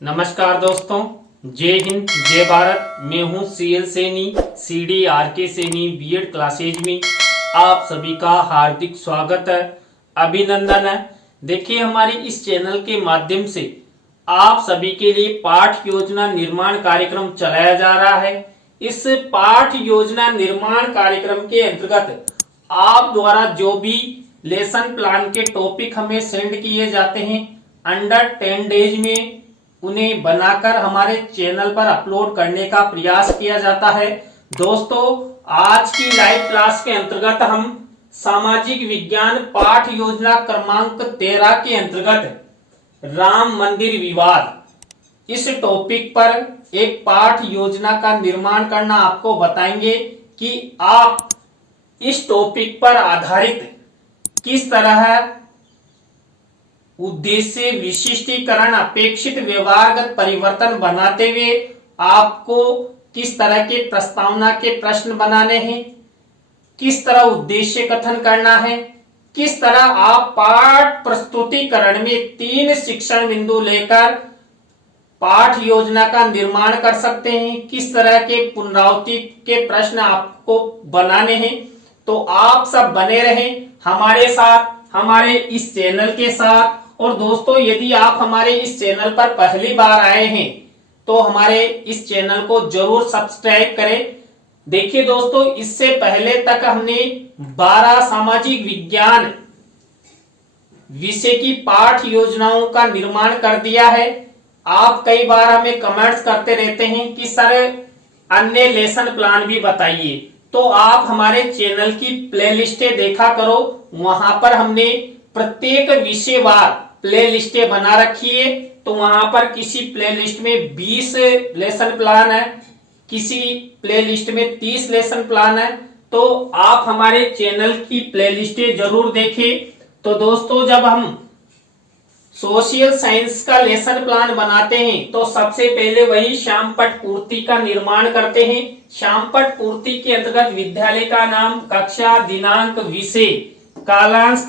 नमस्कार दोस्तों, जय हिंद जय भारत। मैं हूं CL Saini, CD RK Saini BEd classes में आप सभी का हार्दिक स्वागत है, अभिनंदन है। देखिए, हमारे इस चैनल के माध्यम से आप सभी के लिए पाठ योजना निर्माण कार्यक्रम चलाया जा रहा है। इस पाठ योजना निर्माण कार्यक्रम के अंतर्गत आप द्वारा जो भी लेसन प्लान के टॉपिक हमें सेंड किए जाते हैं, अंडर 10 डेज में उन्हें बनाकर हमारे चैनल पर अपलोड करने का प्रयास किया जाता है। दोस्तों, आज की लाइव क्लास के अंतर्गत हम सामाजिक विज्ञान पाठ योजना क्रमांक 13 के अंतर्गत राम मंदिर विवाद इस टॉपिक पर एक पाठ योजना का निर्माण करना आपको बताएंगे कि आप इस टॉपिक पर आधारित किस तरह उद्देश्य, विशिष्टीकरण, अपेक्षित व्यवहारगत परिवर्तन बनाते हुए आपको किस तरह के प्रस्तावना के प्रश्न बनाने हैं, किस तरह उद्देश्य कथन करना है, किस तरह आप पाठ प्रस्तुतिकरण में 3 शिक्षण बिंदु लेकर पाठ योजना का निर्माण कर सकते हैं, किस तरह के पुनरावृत्ति के प्रश्न आपको बनाने हैं। तो आप सब बने रहें हमारे साथ, हमारे इस चैनल के साथ। और दोस्तों, यदि आप हमारे इस चैनल पर पहली बार आए हैं तो हमारे इस चैनल को जरूर सब्सक्राइब करें। देखिए दोस्तों, इससे पहले तक हमने 12 सामाजिक विज्ञान विषय की पाठ योजनाओं का निर्माण कर दिया है। आप कई बार हमें कमेंट्स करते रहते हैं कि सर अन्य लेसन प्लान भी बताइए, तो आप हमारे चैनल की प्लेलिस्टें देखा करो। वहां पर हमने प्रत्येक विषयवार प्लेलिस्टें बना रखी है। तो वहां पर किसी प्लेलिस्ट में 20 लेसन प्लान है, किसी प्लेलिस्ट में 30 लेसन प्लान है। तो आप हमारे चैनल की प्लेलिस्टें जरूर देखें। तो दोस्तों, जब हम सोशल साइंस का लेसन प्लान बनाते हैं तो सबसे पहले वही श्यामपट्ट पूर्ति का निर्माण करते हैं। श्यामपट्ट पूर्ति के अंतर्गत विद्यालय का नाम, कक्षा, दिनांक, विषय, कालांश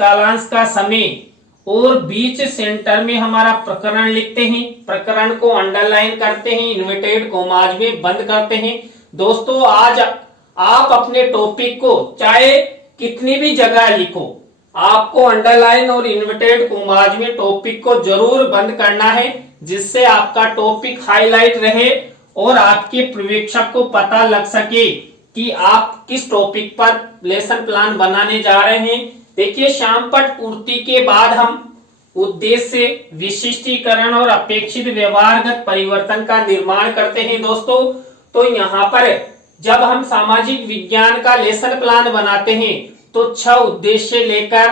का समय और बीच सेंटर में हमारा प्रकरण लिखते हैं। प्रकरण को अंडरलाइन करते हैं, इन्वर्टेड कॉमाज में बंद करते हैं। दोस्तों, आज आप अपने टॉपिक को चाहे कितनी भी जगह लिखो, आपको अंडरलाइन और इन्वर्टेड कॉमाज में टॉपिक को जरूर बंद करना है, जिससे आपका टॉपिक हाईलाइट रहे और आपके पर्यवेक्षक को पता लग सके कि आप किस टॉपिक पर लेसन प्लान बनाने जा रहे हैं। देखिए, श्यामपट्ट पूर्ति के बाद हम उद्देश्य, विशिष्टीकरण और अपेक्षित व्यवहारगत परिवर्तन का निर्माण करते हैं। दोस्तों, तो यहाँ पर जब हम सामाजिक विज्ञान का लेसन प्लान बनाते हैं तो 6 उद्देश्य लेकर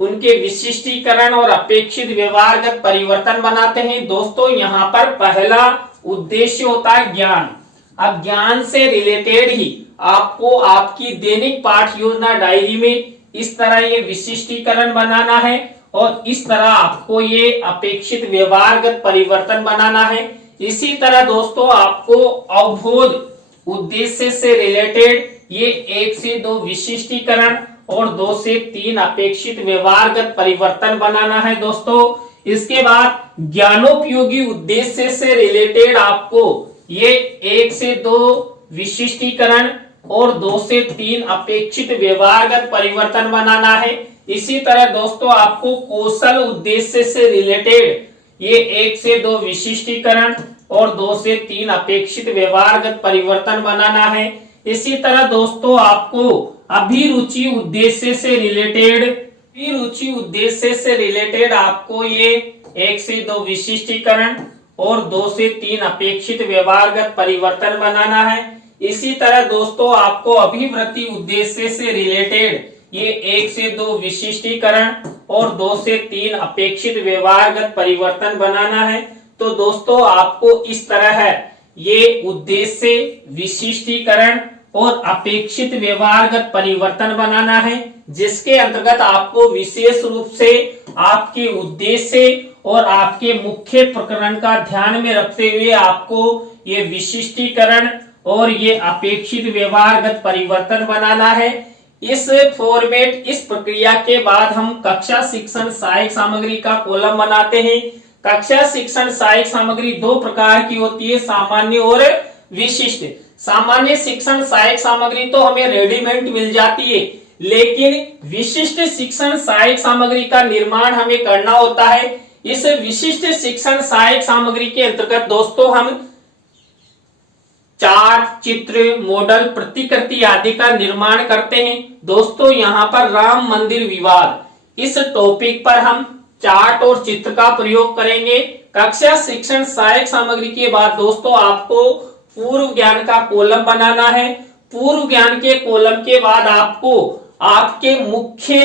उनके विशिष्टीकरण और अपेक्षित व्यवहारगत परिवर्तन बनाते हैं। दोस्तों, यहाँ पर पहला उद्देश्य होता है ज्ञान। अब ज्ञान से रिलेटेड ही आपको आपकी दैनिक पाठ योजना डायरी में इस तरह ये विशिष्टीकरण बनाना है और इस तरह आपको ये अपेक्षित व्यवहारगत परिवर्तन बनाना है। इसी तरह दोस्तों, आपको अवबोध उद्देश्य से रिलेटेड ये 1 से 2 विशिष्टीकरण और 2 से 3 अपेक्षित व्यवहारगत परिवर्तन बनाना है। दोस्तों, इसके बाद ज्ञानोपयोगी उद्देश्य से रिलेटेड आपको ये 1 से 2 विशिष्टीकरण और 2 से 3 अपेक्षित व्यवहारगत परिवर्तन बनाना है। इसी तरह दोस्तों, आपको कौशल उद्देश्य से रिलेटेड ये 1 से 2 विशिष्टीकरण और 2 से 3 अपेक्षित व्यवहारगत परिवर्तन बनाना है। इसी तरह दोस्तों, आपको अभिरुचि उद्देश्य से रिलेटेड आपको ये 1 से 2 विशिष्टीकरण और 2 से 3 अपेक्षित व्यवहारगत परिवर्तन बनाना है। इसी तरह दोस्तों, आपको अभिवृत्ति उद्देश्य से रिलेटेड ये 1 से 2 विशिष्टीकरण और 2 से 3 अपेक्षित व्यवहारगत परिवर्तन बनाना है। तो दोस्तों, आपको इस तरह है ये उद्देश्य, विशिष्टीकरण और अपेक्षित व्यवहारगत परिवर्तन बनाना है, जिसके अंतर्गत आपको विशेष रूप से आपके उद्देश्य और आपके मुख्य प्रकरण का ध्यान में रखते हुए आपको ये विशिष्टीकरण और ये अपेक्षित व्यवहारगत परिवर्तन बनाना है। इस फॉर्मेट, इस प्रक्रिया के बाद हम कक्षा शिक्षण सहायक सामग्री का कॉलम बनाते हैं कक्षा शिक्षण सहायक सामग्री दो प्रकार की होती है, सामान्य और विशिष्ट। सामान्य शिक्षण सहायक सामग्री तो हमें रेडीमेड मिल जाती है, लेकिन विशिष्ट शिक्षण सहायक सामग्री का निर्माण हमें करना होता है। इस विशिष्ट शिक्षण सहायक सामग्री के अंतर्गत दोस्तों हम चार्ट, चित्र, मॉडल, प्रतिकृति आदि का निर्माण करते हैं। दोस्तों यहाँ पर राम मंदिर विवाद, इस टॉपिक पर हम चार्ट और चित्र का प्रयोग करेंगे। कक्षा शिक्षण सहायक सामग्री के बाद दोस्तों आपको पूर्व ज्ञान का कॉलम बनाना है। पूर्व ज्ञान के कॉलम के बाद आपको आपके मुख्य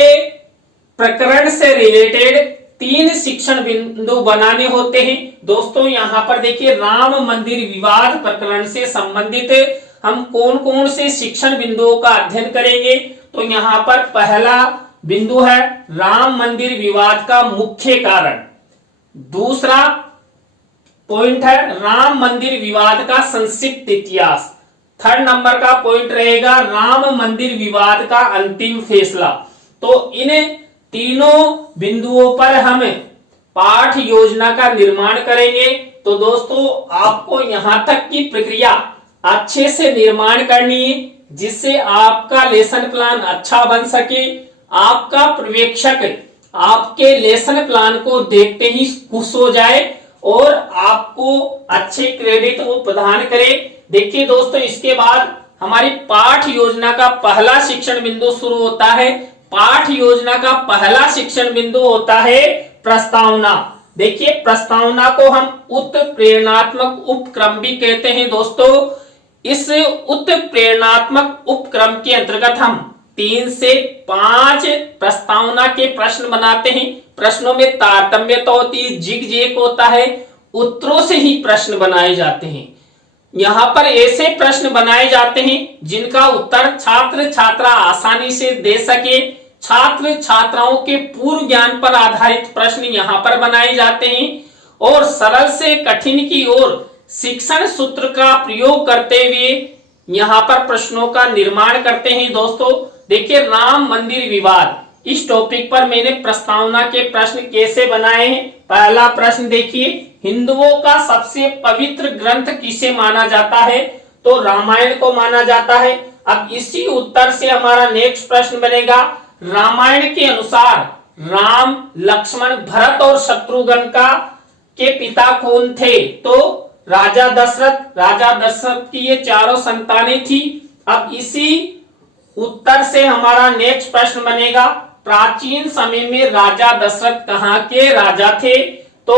प्रकरण से रिलेटेड 3 शिक्षण बिंदु बनाने होते हैं। दोस्तों यहाँ पर देखिए, राम मंदिर विवाद प्रकरण से संबंधित हम कौन कौन से शिक्षण बिंदुओं का अध्ययन करेंगे। तो यहाँ पर पहला बिंदु है राम मंदिर विवाद का मुख्य कारण। दूसरा पॉइंट है राम मंदिर विवाद का संक्षिप्त इतिहास। थर्ड नंबर का पॉइंट रहेगा राम मंदिर विवाद का अंतिम फैसला। तो इन तीनों बिंदुओं पर हम पाठ योजना का निर्माण करेंगे। तो दोस्तों आपको यहां तक की प्रक्रिया अच्छे से निर्माण करनी है, जिससे आपका लेसन प्लान अच्छा बन सके। आपका पर्यवेक्षक आपके लेसन प्लान को देखते ही खुश हो जाए और आपको अच्छे क्रेडिट वो प्रदान करे। देखिए दोस्तों, इसके बाद हमारी पाठ योजना का पहला शिक्षण बिंदु शुरू होता है। पाठ योजना का पहला शिक्षण बिंदु होता है प्रस्तावना। देखिए, प्रस्तावना को हम उत्प्रेरणात्मक उपक्रम भी कहते हैं। दोस्तों इस उत्प्रेरणात्मक उपक्रम के अंतर्गत हम 3 से 5 प्रस्तावना के प्रश्न बनाते हैं। प्रश्नों में तारतम्यता होती है, जिग-जैग होता है, उत्तरों से ही प्रश्न बनाए जाते हैं। यहाँ पर ऐसे प्रश्न बनाए जाते हैं जिनका उत्तर छात्र छात्रा आसानी से दे सके। छात्र छात्राओं के पूर्व ज्ञान पर आधारित प्रश्न यहाँ पर बनाए जाते हैं और सरल से कठिन की ओर शिक्षण सूत्र का प्रयोग करते हुए यहाँ पर प्रश्नों का निर्माण करते हैं। दोस्तों देखिए, राम मंदिर विवाद, इस टॉपिक पर मैंने प्रस्तावना के प्रश्न कैसे बनाए हैं। पहला प्रश्न देखिए, हिंदुओं का सबसे पवित्र ग्रंथ किसे माना जाता है। तो रामायण को माना जाता है। अब इसी उत्तर से हमारा नेक्स्ट प्रश्न बनेगा, रामायण के अनुसार राम, लक्ष्मण, भरत और शत्रुघ्न के पिता कौन थे। तो राजा दशरथ। राजा दशरथ की ये चारों संतानें थी। अब इसी उत्तर से हमारा नेक्स्ट प्रश्न बनेगा, प्राचीन समय में राजा दशरथ कहाँ के राजा थे। तो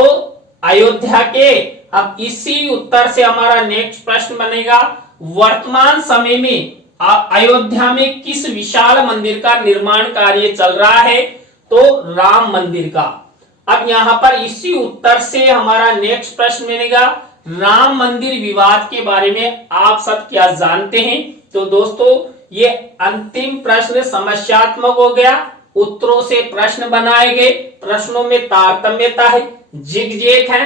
अयोध्या के। अब इसी उत्तर से हमारा नेक्स्ट प्रश्न बनेगा, वर्तमान समय में अयोध्या में किस विशाल मंदिर का निर्माण कार्य चल रहा है। तो राम मंदिर का। अब यहाँ पर इसी उत्तर से हमारा नेक्स्ट प्रश्न बनेगा, राम मंदिर विवाद के बारे में आप सब क्या जानते हैं। तो दोस्तों ये अंतिम प्रश्न समस्यात्मक हो गया, उत्तरों से प्रश्न बनाए गए, प्रश्नों में तारतम्यता है, जिग-जैग है।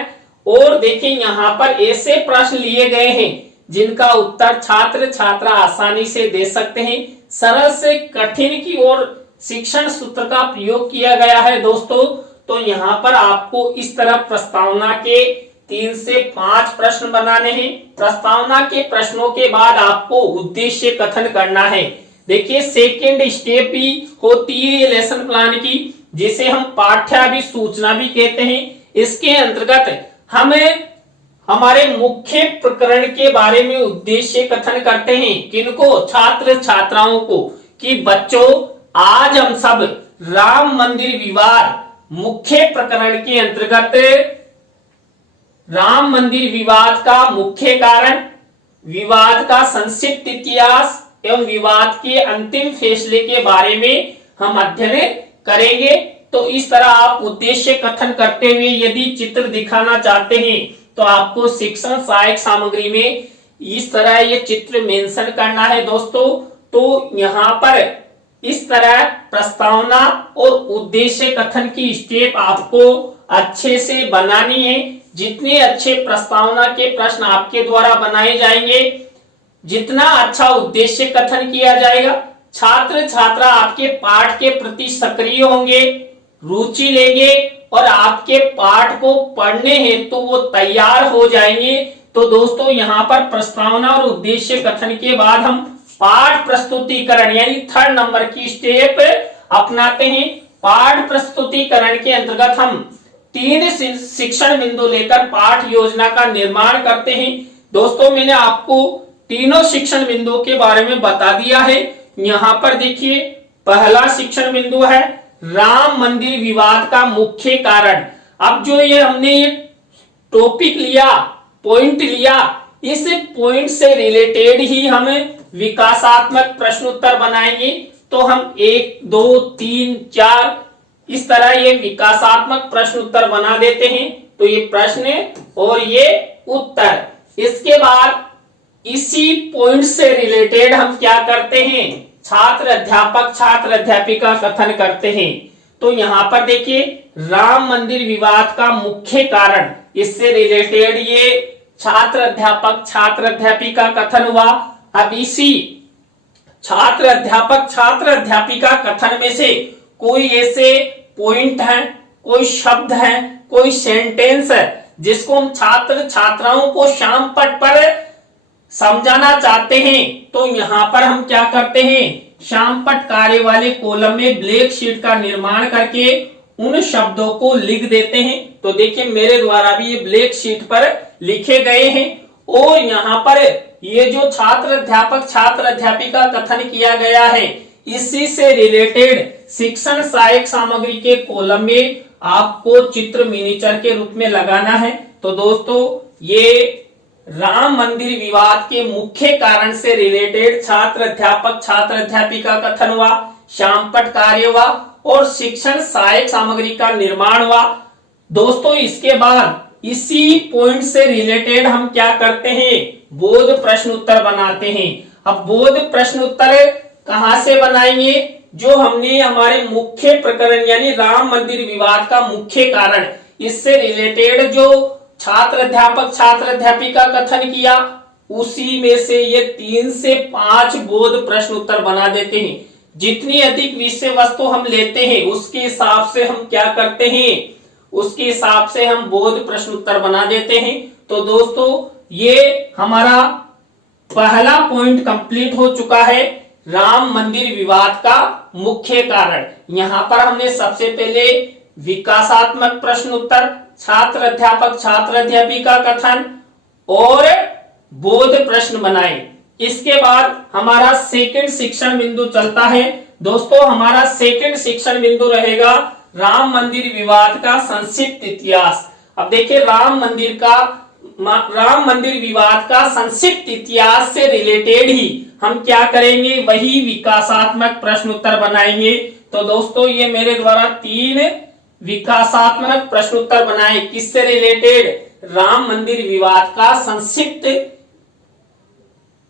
और देखिए यहाँ पर ऐसे प्रश्न लिए गए हैं जिनका उत्तर छात्र छात्रा आसानी से दे सकते हैं। सरल से कठिन की ओर शिक्षण सूत्र का प्रयोग किया गया है। दोस्तों तो यहाँ पर आपको इस तरह प्रस्तावना के 3 से 5 प्रश्न बनाने हैं। प्रस्तावना के प्रश्नों के बाद आपको उद्देश्य कथन करना है। देखिए, सेकेंड स्टेप भी होती है लेसन प्लान की, जिसे हम पाठ्याभिसूचना भी कहते हैं। इसके अंतर्गत हमें हमारे मुख्य प्रकरण के बारे में उद्देश्य कथन करते हैं। किनको? छात्र छात्राओं को, कि बच्चों आज हम सब राम मंदिर विवाद मुख्य प्रकरण के अंतर्गत राम मंदिर विवाद का मुख्य कारण, विवाद का संक्षिप्त इतिहास एवं विवाद के अंतिम फैसले के बारे में हम अध्ययन करेंगे। तो इस तरह आप उद्देश्य कथन करते हुए यदि चित्र दिखाना चाहते हैं तो आपको शिक्षण सहायक सामग्री में इस तरह ये चित्र मेंशन करना है। दोस्तों तो यहाँ पर इस तरह प्रस्तावना और उद्देश्य कथन की स्टेप आपको अच्छे से बनानी है। जितने अच्छे प्रस्तावना के प्रश्न आपके द्वारा बनाए जाएंगे, जितना अच्छा उद्देश्य कथन किया जाएगा, छात्र छात्रा आपके पाठ के प्रति सक्रिय होंगे रुचि लेंगे और आपके पाठ को पढ़ने हेतु तो वो तैयार हो जाएंगे। तो दोस्तों यहाँ पर प्रस्तावना और उद्देश्य कथन के बाद हम पाठ प्रस्तुतिकरण यानी 3rd नंबर की स्टेप अपनाते हैं। पाठ प्रस्तुतिकरण के अंतर्गत हम 3 शिक्षण बिंदु लेकर पाठ योजना का निर्माण करते हैं। दोस्तों मैंने आपको तीनों शिक्षण बिंदुओं के बारे में बता दिया है। यहाँ पर देखिए पहला शिक्षण बिंदु है राम मंदिर विवाद का मुख्य कारण। अब जो ये हमने ये टॉपिक लिया, पॉइंट लिया, इस पॉइंट से रिलेटेड ही हम विकासात्मक प्रश्न उत्तर बनाएंगे। तो हम 1, 2, 3, 4 इस तरह ये विकासात्मक प्रश्न उत्तर बना देते हैं। तो ये प्रश्न और ये उत्तर। इसके बाद इसी पॉइंट से रिलेटेड हम क्या करते हैं, छात्र अध्यापक छात्र अध्यापिका कथन करते हैं। तो यहां पर देखिए राम मंदिर विवाद का मुख्य कारण, इससे रिलेटेड ये छात्र अध्यापक छात्र अध्यापिका कथन हुआ। अब इसी छात्र अध्यापक छात्र अध्यापिका कथन में से कोई ऐसे पॉइंट है, कोई शब्द है, कोई सेंटेंस है जिसको हम छात्र छात्राओं को श्याम पट पर समझाना चाहते हैं। तो यहां पर हम क्या करते हैं, श्याम पट कार्य वाले कॉलम में ब्लैक शीट का निर्माण करके उन शब्दों को लिख देते हैं। तो देखिए मेरे द्वारा भी ये ब्लैक शीट पर लिखे गए हैं। और यहाँ पर ये जो छात्र अध्यापक छात्र अध्यापिका कथन किया गया है, इसी से रिलेटेड शिक्षण सहायक सामग्री के कॉलम में आपको चित्र मिनीचर के रूप में लगाना है। तो दोस्तों ये राम मंदिर विवाद के मुख्य कारण से रिलेटेड छात्र अध्यापक छात्र अध्यापिका कथन हुआ, श्याम पट कार्य हुआ और शिक्षण सहायक सामग्री का निर्माण हुआ। दोस्तों इसके बाद इसी पॉइंट से रिलेटेड हम क्या करते हैं, बोध प्रश्न उत्तर बनाते हैं। अब बोध प्रश्न उत्तर कहां से बनाएंगे, जो हमने हमारे मुख्य प्रकरण यानी राम मंदिर विवाद का मुख्य कारण, इससे रिलेटेड जो छात्र अध्यापक छात्र अध्यापिका कथन किया, उसी में से ये 3 से 5 बोध प्रश्न उत्तर बना देते हैं। जितनी अधिक विषय वस्तु हम लेते हैं उसके हिसाब से हम क्या करते हैं, उसके हिसाब से हम बोध प्रश्न उत्तर बना देते हैं। तो दोस्तों ये हमारा पहला पॉइंट कंप्लीट हो चुका है, राम मंदिर विवाद का मुख्य कारण। यहां पर हमने सबसे पहले विकासात्मक प्रश्न उत्तर, छात्र अध्यापक छात्र अध्यापिका कथन और बोध प्रश्न बनाए। इसके बाद हमारा सेकंड शिक्षण बिंदु चलता है। दोस्तों हमारा सेकंड शिक्षण बिंदु रहेगा राम मंदिर विवाद का संक्षिप्त इतिहास। अब देखिए राम मंदिर विवाद का संक्षिप्त इतिहास से रिलेटेड ही हम क्या करेंगे, वही विकासात्मक प्रश्न उत्तर बनाएंगे। तो दोस्तों ये मेरे द्वारा 3 विकासात्मक प्रश्न उत्तर बनाए, किससे रिलेटेड, राम मंदिर विवाद का संक्षिप्त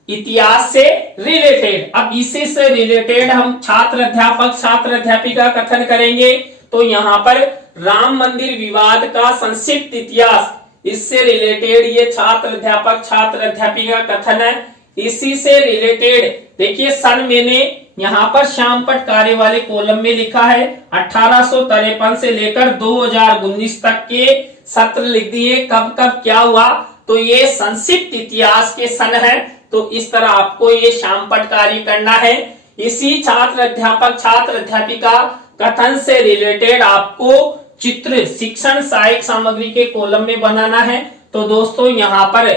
इतिहास से रिलेटेड। अब इसी से रिलेटेड हम छात्र अध्यापक छात्र अध्यापिका कथन करेंगे। तो यहाँ पर राम मंदिर विवाद का संक्षिप्त इतिहास, इससे रिलेटेड ये छात्र अध्यापक छात्र अध्यापिका कथन है। इसी से रिलेटेड देखिए सन मैंने यहाँ पर श्याम पट कार्य वाले कॉलम में लिखा है 1853 से लेकर 2019 तक के सत्र लिख दिए, कब कब क्या हुआ। तो ये संक्षिप्त इतिहास के सन है। तो इस तरह आपको ये श्याम पट कार्य करना है। इसी छात्र अध्यापक छात्र अध्यापिका कथन से रिलेटेड आपको चित्र शिक्षण सहायक सामग्री के कॉलम में बनाना है। तो दोस्तों यहाँ पर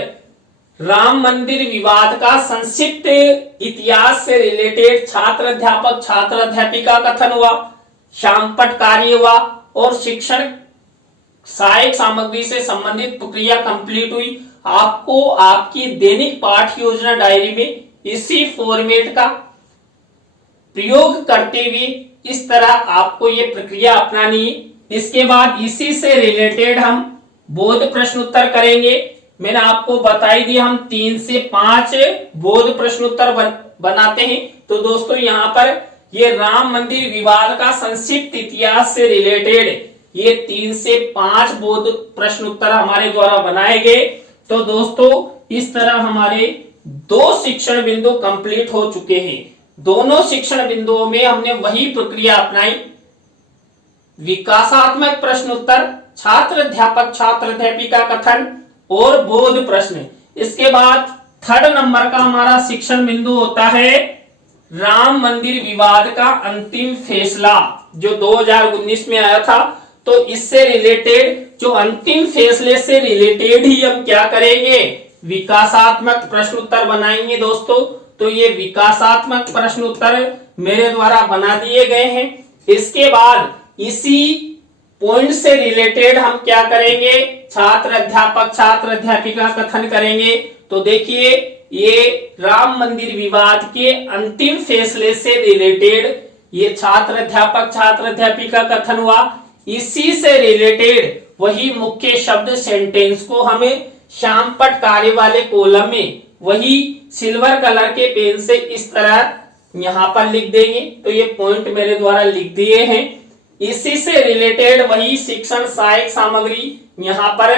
राम मंदिर विवाद का संक्षिप्त इतिहास से रिलेटेड छात्र अध्यापक छात्र अध्यापिका कथन हुआ, श्याम पट कार्य हुआ और शिक्षण सहायक सामग्री से संबंधित प्रक्रिया कंप्लीट हुई। आपको आपकी दैनिक पाठ योजना डायरी में इसी फॉर्मेट का प्रयोग करते हुए इस तरह आपको ये प्रक्रिया अपनानी है। इसके बाद इसी से रिलेटेड हम बोध प्रश्न उत्तर करेंगे। मैंने आपको बताई दिया हम 3 से 5 बोध प्रश्न उत्तर बनाते हैं। तो दोस्तों यहाँ पर ये राम मंदिर विवाद का संक्षिप्त इतिहास से रिलेटेड ये 3 से 5 बोध प्रश्न उत्तर हमारे द्वारा बनाए गए। तो दोस्तों इस तरह हमारे 2 शिक्षण बिंदु कंप्लीट हो चुके हैं। दोनों शिक्षण बिंदुओं में हमने वही प्रक्रिया अपनाई विकासात्मक प्रश्न उत्तर, छात्र अध्यापक छात्र अध्यापिका कथन और बोध प्रश्न। इसके बाद थर्ड नंबर का हमारा शिक्षण बिंदु होता है राम मंदिर विवाद का अंतिम फैसला, जो 2019 में आया था। तो इससे रिलेटेड, जो अंतिम फैसले से रिलेटेड ही हम क्या करेंगे, विकासात्मक प्रश्न उत्तर बनाएंगे दोस्तों। तो ये विकासात्मक प्रश्न उत्तर मेरे द्वारा बना दिए गए हैं। इसके बाद इसी पॉइंट से रिलेटेड हम क्या करेंगे, छात्र अध्यापक छात्र अध्यापिका कथन करेंगे। तो देखिए, ये राम मंदिर विवाद के अंतिम फैसले से रिलेटेड ये छात्र अध्यापिका कथन हुआ। इसी से रिलेटेड वही मुख्य शब्द सेंटेंस को हमें श्यामपट्ट कार्य वाले कॉलम में वही सिल्वर कलर के पेन से इस तरह यहां पर लिख देंगे। तो ये पॉइंट मेरे द्वारा लिख दिए हैं। इसी से रिलेटेड वही शिक्षण सहायक सामग्री यहां पर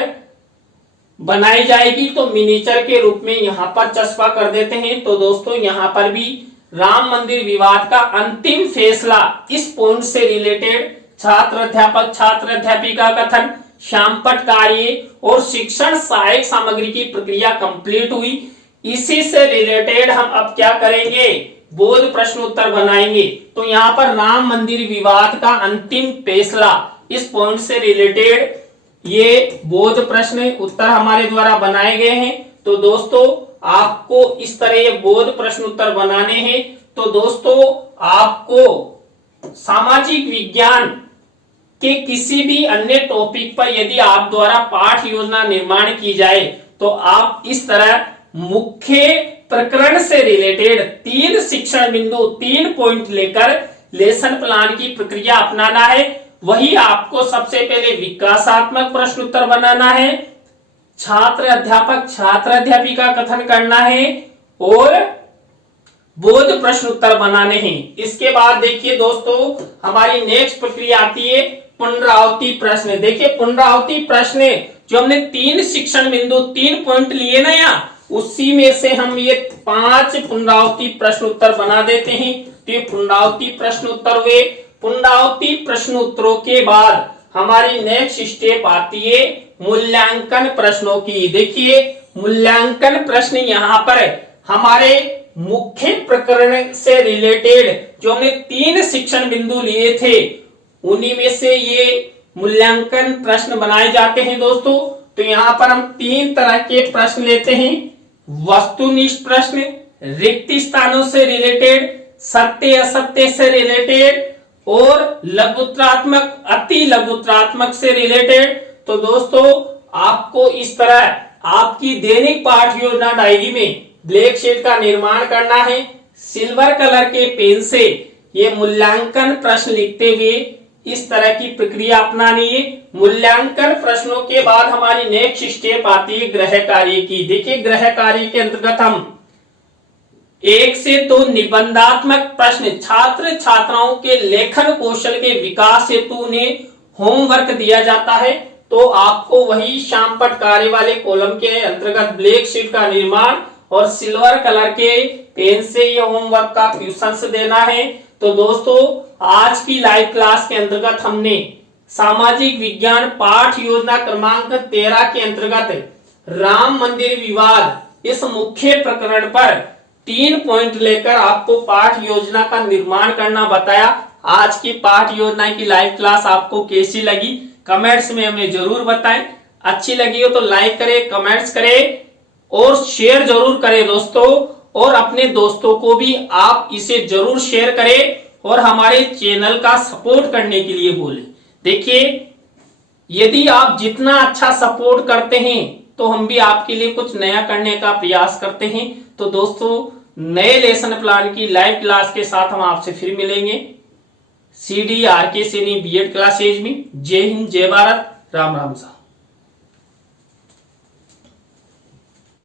बनाई जाएगी। तो मिनिएचर के रूप में यहां पर चस्पा कर देते हैं। तो दोस्तों, यहां पर भी राम मंदिर विवाद का अंतिम फैसला, इस पॉइंट से रिलेटेड छात्र अध्यापिका कथन, श्यामपट्ट कार्य और शिक्षण सहायक सामग्री की प्रक्रिया कंप्लीट हुई। इसी से रिलेटेड हम अब क्या करेंगे, बोध प्रश्न उत्तर बनाएंगे। तो यहाँ पर राम मंदिर विवाद का अंतिम फैसला, इस पॉइंट से रिलेटेड ये बोध प्रश्न उत्तर हमारे द्वारा बनाए गए हैं। तो दोस्तों, आपको इस तरह ये बोध प्रश्न उत्तर बनाने हैं। तो दोस्तों, आपको सामाजिक विज्ञान के किसी भी अन्य टॉपिक पर यदि आप द्वारा पाठ योजना निर्माण की जाए, तो आप इस तरह मुख्य प्रकरण से रिलेटेड 3 शिक्षण बिंदु 3 पॉइंट लेकर लेसन प्लान की प्रक्रिया अपनाना है। वही आपको सबसे पहले विकासात्मक प्रश्न उत्तर बनाना है, छात्र अध्यापिका कथन करना है और बोध प्रश्न उत्तर बनाने हैं। इसके बाद देखिए दोस्तों, हमारी नेक्स्ट प्रक्रिया आती है पुनरावृत्ति प्रश्न। देखिए, पुनरावृत्ति प्रश्न जो हमने 3 शिक्षण बिंदु 3 पॉइंट लिए ना, यहाँ उसी में से हम ये 5 पुनरावृत्ति प्रश्न उत्तर बना देते हैं। तो ये पुनरावृत्ति प्रश्न उत्तर हुए। पुनरावृत्ति प्रश्न उत्तरों के बाद हमारी नेक्स्ट स्टेप आती है मूल्यांकन प्रश्नों की। देखिए, मूल्यांकन प्रश्न यहाँ पर हमारे मुख्य प्रकरण से रिलेटेड जो हमने 3 शिक्षण बिंदु लिए थे, उन्हीं में से ये मूल्यांकन प्रश्न बनाए जाते हैं दोस्तों। तो यहाँ पर हम 3 तरह के प्रश्न लेते हैं, वस्तुनिष्ठ प्रश्न, रिक्त स्थानों से रिलेटेड, सत्य असत्य से रिलेटेड और लघुत्रात्मक अति लघुत्रात्मक से रिलेटेड। तो दोस्तों, आपको इस तरह आपकी दैनिक पाठ योजना डायरी में ब्लैक शीट का निर्माण करना है। सिल्वर कलर के पेन से ये मूल्यांकन प्रश्न लिखते हुए इस तरह की प्रक्रिया अपनानी है। मूल्यांकन प्रश्नों के बाद हमारी नेक्स्ट स्टेप आती है गृह कार्य की। देखिए, गृह कार्य के अंतर्गत हम 1 से 2 निबंधात्मक प्रश्न छात्र छात्राओं के लेखन कौशल के विकास हेतु उन्हें होमवर्क दिया जाता है। तो आपको वही श्यामपट्ट कार्य वाले कॉलम के अंतर्गत ब्लैक शीट का निर्माण और सिल्वर कलर के पेन से ये होमवर्क का क्वेश्चंस देना है। तो दोस्तों, आज की लाइव क्लास के अंतर्गत हमने सामाजिक विज्ञान पाठ योजना क्रमांक 13 के अंतर्गत राम मंदिर विवाद इस मुख्य प्रकरण पर 3 पॉइंट लेकर आपको पाठ योजना का निर्माण करना बताया। आज की पाठ योजना की लाइव क्लास आपको कैसी लगी, कमेंट्स में हमें जरूर बताएं। अच्छी लगी हो तो लाइक करें, कमेंट्स करें और शेयर जरूर करें दोस्तों। और अपने दोस्तों को भी आप इसे जरूर शेयर करें और हमारे चैनल का सपोर्ट करने के लिए बोलें। देखिए, यदि आप जितना अच्छा सपोर्ट करते हैं तो हम भी आपके लिए कुछ नया करने का प्रयास करते हैं। तो दोस्तों, नए लेसन प्लान की लाइव क्लास के साथ हम आपसे फिर मिलेंगे CDRK सैनी B.Ed क्लासेज में। जय हिंद, जय भारत, राम राम साहब।